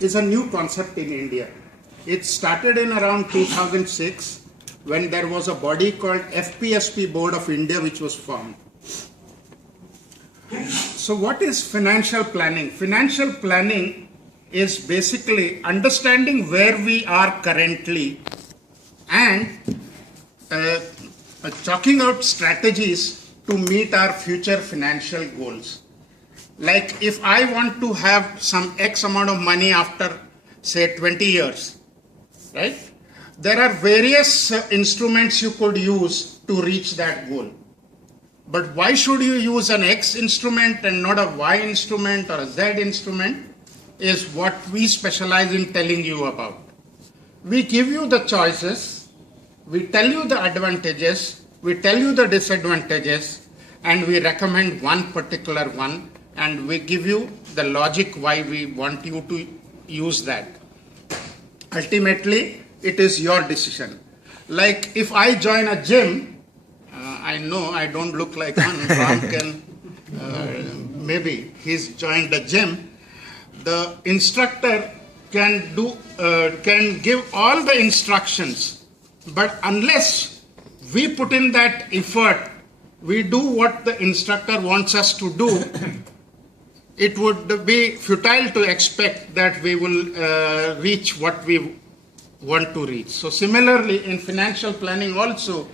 is a new concept in India. It started in around 2006 when there was a body called FPSP Board of India which was formed. So what is financial planning? Financial planning is basically understanding where we are currently and chalking out strategies to meet our future financial goals. Like if I want to have some X amount of money after say 20 years, right? There are various instruments you could use to reach that goal. But why should you use an X instrument and not a Y instrument or a Z instrument is what we specialize in telling you about. We give you the choices, we tell you the advantages, we tell you the disadvantages, and we recommend one particular one, and we give you the logic why we want you to use that. Ultimately, it is your decision. Like if I join a gym, I know I don't look like one. Ram can, maybe he's joined the gym. The instructor can give all the instructions, but unless we put in that effort, we do what the instructor wants us to do, it would be futile to expect that we will reach what we want to reach. So similarly, in financial planning also,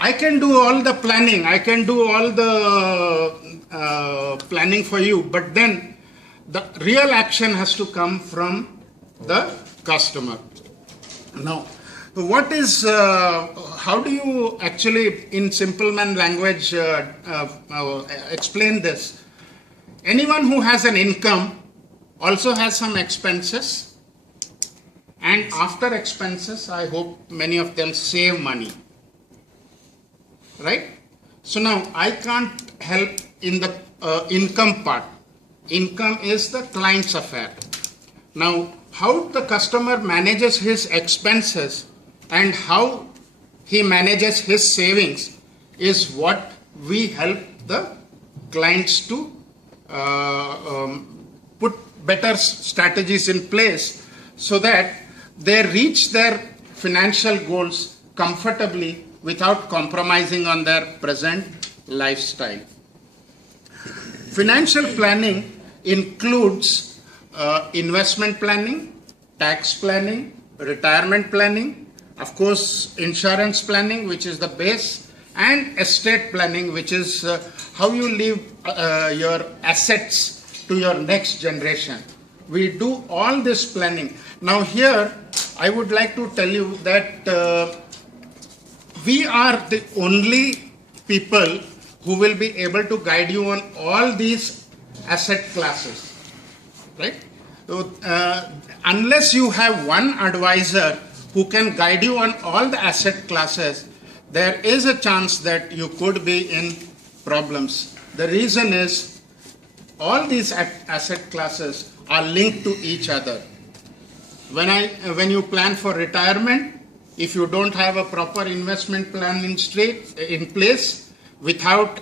I can do all the planning, I can do all the planning for you, but then the real action has to come from the customer. Now, what is, how do you actually in simple man language explain this? Anyone who has an income also has some expenses, and after expenses, I hope many of them save money, right? So now I can't help in the income part. Income is the client's affair. Now, how the customer manages his expenses and how he manages his savings is what we help the clients to put better strategies in place so that they reach their financial goals comfortably without compromising on their present lifestyle. Financial planning includes investment planning, tax planning, retirement planning, of course insurance planning, which is the base, and estate planning, which is how you leave your assets to your next generation. We do all this planning. Now here I would like to tell you that we are the only people who will be able to guide you on all these asset classes, right? So, unless you have one advisor who can guide you on all the asset classes, there is a chance that you could be in problems. The reason is all these asset classes are linked to each other. When you plan for retirement, if you don't have a proper investment plan in place, without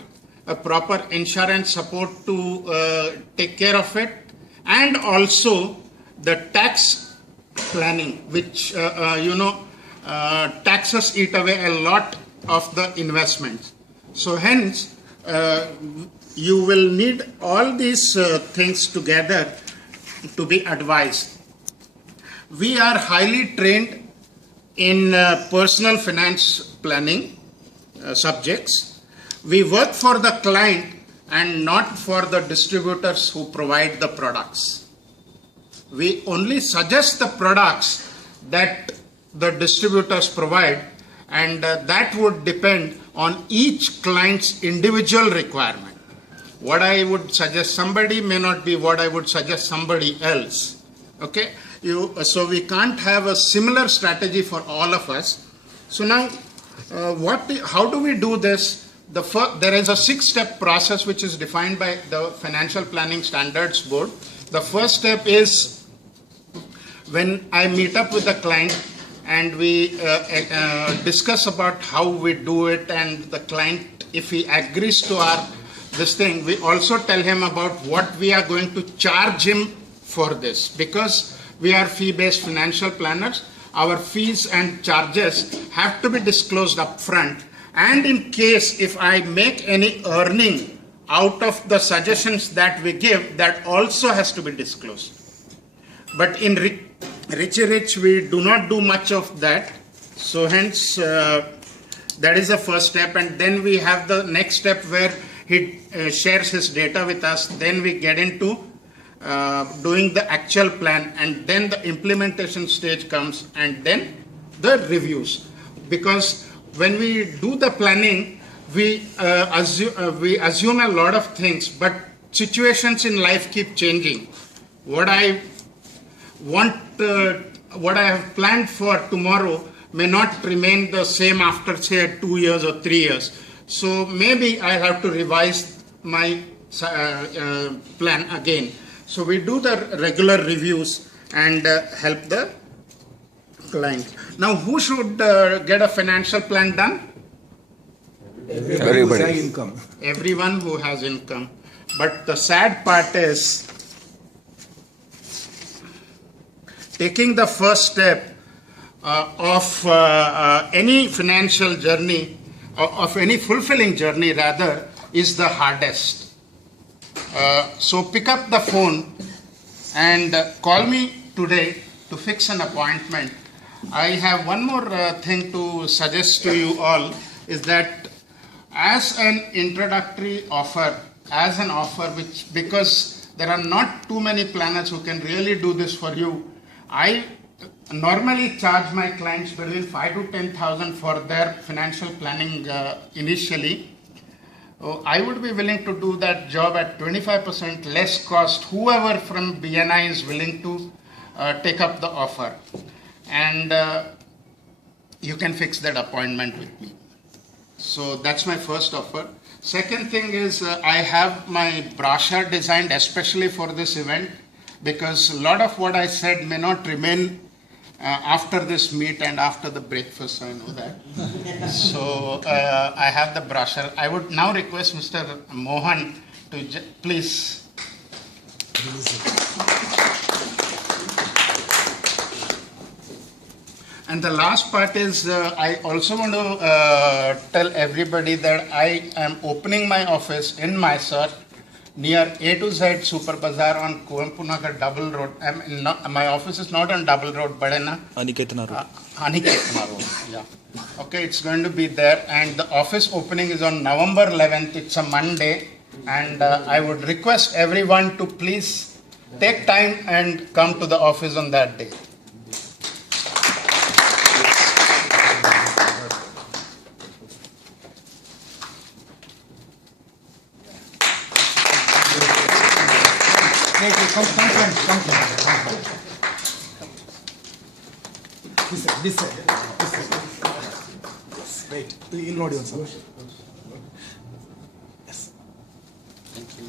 a proper insurance support to take care of it, and also the tax planning, which taxes eat away a lot of the investments. So hence, you will need all these things together to be advised. We are highly trained in personal finance planning subjects. We work for the client and not for the distributors who provide the products. We only suggest the products that the distributors provide, and that would depend on each client's individual requirement. What I would suggest somebody may not be what I would suggest somebody else. Okay, so we can't have a similar strategy for all of us. So now, how do we do this? There is a 6-step process which is defined by the Financial Planning Standards Board. The first step is when I meet up with the client and we discuss about how we do it, and the client, if he agrees to this thing, we also tell him about what we are going to charge him for this, because we are fee-based financial planners. Our fees and charges have to be disclosed upfront, and in case if I make any earning out of the suggestions that we give, that also has to be disclosed. But in Richie Rich, we do not do much of that. So hence, that is the first step. And then we have the next step where he shares his data with us. Then we get into doing the actual plan. And then the implementation stage comes, and then the reviews. Because when we do the planning, we assume a lot of things, but situations in life keep changing. What I have planned for tomorrow may not remain the same after, say, 2 years or 3 years. So maybe I have to revise my plan again. So we do the regular reviews and help the client. Now, who should get a financial plan done? Everybody who has income. Everyone who has income. But the sad part is, taking the first step of any financial journey, of any fulfilling journey rather, is the hardest. So pick up the phone and call me today to fix an appointment. I have one more thing to suggest to you all, is that as an introductory offer, as an offer which, because there are not too many planners who can really do this for you, I normally charge my clients between 5,000 to 10,000 for their financial planning initially. I would be willing to do that job at 25% less cost, whoever from BNI is willing to take up the offer. And you can fix that appointment with me. So that's my first offer. Second thing is, I have my brochure designed especially for this event, because a lot of what I said may not remain after this meet and after the breakfast, I know that. So I have the brochure. I would now request Mr. Mohan to please. And the last part is, I also want to tell everybody that I am opening my office in Mysore, near A to Z Super Bazaar on Kuvempu Nagar Double Road. My office is not on Double Road, but in Aniketana Road. Yeah. Okay, it's going to be there. And the office opening is on November 11th. It's a Monday. And I would request everyone to please take time and come to the office on that day. Come. This side. Yes. Wait. In audience. Yes. Thank you.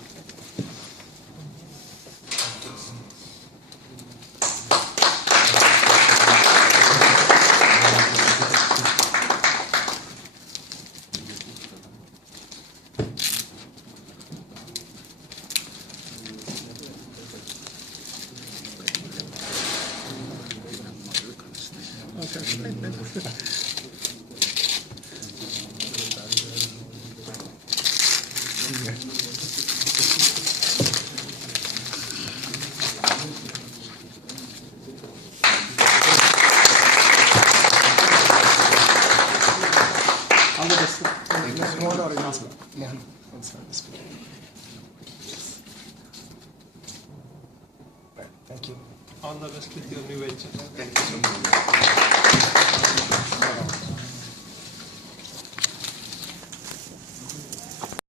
Thank you. All the best with your new venture. Thank you so much.